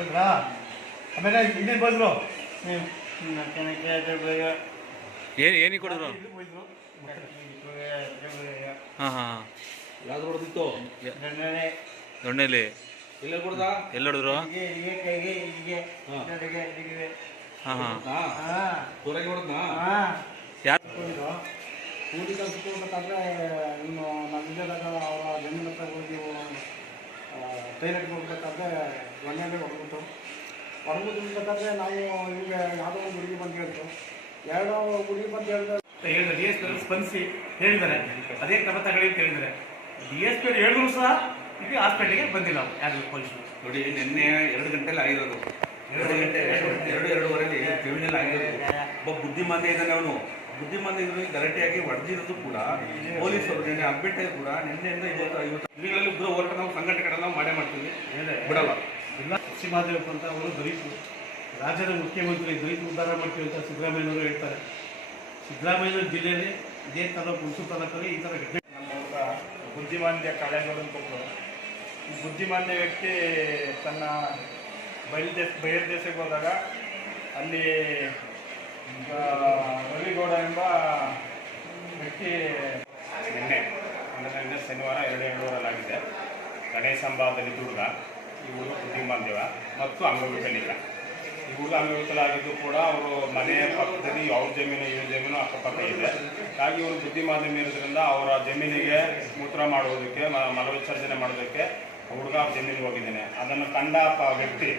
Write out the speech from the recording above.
ಬಂದ್ರಾ ಆಮೇಲೆ ಇನ್ನೇನು ಬಂದರು ಏನಿಗೆ ಕೊಡಿದ್ರು? ಹಾಂ ಹಾಂ ಯಾವ್ದು ಹೊಡೆದಿತ್ತು? ದೊಣ್ಣೆಲಿ ಎಲ್ಲ ಕೊಡ್ದ? ಎಲ್ಲಿ ಹೊಡೆದ್ರು? ಹಾಂ ಹಾಂ ಹೊರಗೆ ಹೊಡೆದ್ನಾ? ಯಾರು? ಕೂಲಿ ಕೆಲಸಕ್ಕೆ ಹೋಗ್ಬೇಕಾದ್ರೆ ಇನ್ನು ನಮ್ಮಿಂದಾಗ ಅವರ ಜಮೀನು ಹತ್ರ ಹೋಗಿ ಟೈಲೆಟ್ಗೆ ಹೋಗ್ಬೇಕಾದ್ರೆ ಮನೆಯಲ್ಲೇ ಹೊರಬಿಡ್ಬೇಕಾದ್ರೆ ನಾವು ಈಗ ಯಾವುದೋ ಒಂದು ಹುಡುಗಿ ಬಂದು ಹೇಳ್ತು, ಎರಡೋ ಹುಡುಗಿ ಬಂದು ಹೇಳಿದ್ರೆ ಡಿ ಎಸ್ ಪಿ ಸ್ಪಂದಿಸಿ ಹೇಳಿದ್ದಾರೆ, ಅದೇ ಕ್ರಮ ತಗೊಳ್ಳಿ ಅಂತ ಹೇಳಿದ್ದಾರೆ. ಡಿ ಎಸ್ ಪಿ ಹೇಳಿದ್ರು ಸಹ ಇಲ್ಲಿ ಹಾಸ್ಪಿಟ್ಲಿಗೆ ಬಂದಿಲ್ಲ ನಾವು ಯಾರು ಪೊಲೀಸರು. ನೋಡಿ, ನಿನ್ನೆ 2 ಗಂಟೆಲಿ ಆಗಿರೋದು. 2:30 ಜಮೀನಲ್ಲಿ ಆಗಿರೋದು. ಒಬ್ಬ ಬುದ್ಧಿಮಾಂದ್ಯ ಇದ್ದಾನೆ. ಅವನು ಬುದ್ಧಿಮಾಂದ್ಯ ಇದ್ರು ಗಲಾಟೆಯಾಗಿ ಹೊಡೆದಿರೋದು ಕೂಡ ಪೊಲೀಸರು ನಿನ್ನೆ ಅಡ್ಮಿಟ್ ಕೂಡ ನಿನ್ನೆಯಿಂದ ಇವತ್ತು ಇಲ್ಲಿಗಳಲ್ಲಿ ಉಗ್ರ ಹೋರಾಟ ನಾವು ಸಂಘಟನೆಗಳನ್ನ ನಾವು ಮಾಡೇ ಮಾಡ್ತೀವಿ, ಬಿಡಲ್ಲ. ಇಲ್ಲ ಶ್ರೀಮಾದೇವಪ್ಪ ಅಂತ ಅವರು ದಲಿತರು, ರಾಜ್ಯದ ಮುಖ್ಯಮಂತ್ರಿ, ದಲಿತ ಉದ್ಧಾರ ಮಾಡ್ತೀವಿ ಅಂತ ಸಿದ್ದರಾಮಯ್ಯನವರು ಹೇಳ್ತಾರೆ. ಸಿದ್ದರಾಮಯ್ಯ ಜಿಲ್ಲೆಯಲ್ಲಿ ಇದೇ ಥರ ಹುಣಸೂರು ತಾಲೂಕಲ್ಲಿ ಈ ಥರ ಘಟನೆ. ನಮ್ಮ ಬುದ್ಧಿಮಾಂದ್ಯ ಕಾಳೆಗಳನ್ನು ಕೊಟ್ಟರು. ಈ ಬುದ್ಧಿಮಾಂದ್ಯ ವ್ಯಕ್ತಿ ತನ್ನ ಬಯಲು ದೇಶಕ್ಕೆ ಹೋದಾಗ ಅಲ್ಲಿ ರವಿಗೌಡ ಎಂಬ ವ್ಯಕ್ತಿ ನಿನ್ನೆ ಶನಿವಾರ 2:02 ಗಣೇಶಂಬಾದಲ್ಲಿ ಹುಡುಗ. ಈ ಹುಡುಗ ಬುದ್ಧಿಮಾಂದ್ಯವ ಮತ್ತು ಅಂಗವಿಕಲಿಕ. ಈ ಹುಡುಗ ಅಂಗವಿಕಲಾಗಿದ್ದು ಕೂಡ ಅವರು ಮನೆಯ ಪಕ್ಕದಲ್ಲಿ ಅವ್ರ ಜಮೀನು ಇವ್ರ ಜಮೀನು ಅಕ್ಕಪಕ್ಕ ಇದೆ. ಹಾಗಾಗಿ ಇವರು ಬುದ್ಧಿಮಾಂದ್ಯ ಇರೋದ್ರಿಂದ ಅವರ ಜಮೀನಿಗೆ ಮೂತ್ರ ಮಾಡುವುದಕ್ಕೆ ಮಲವಿಸರ್ಜನೆ ಮಾಡೋದಕ್ಕೆ ಹುಡುಗ ಜಮೀನಿಗೆ ಹೋಗಿದ್ದಾನೆ. ಅದನ್ನು ಕಂಡ ವ್ಯಕ್ತಿ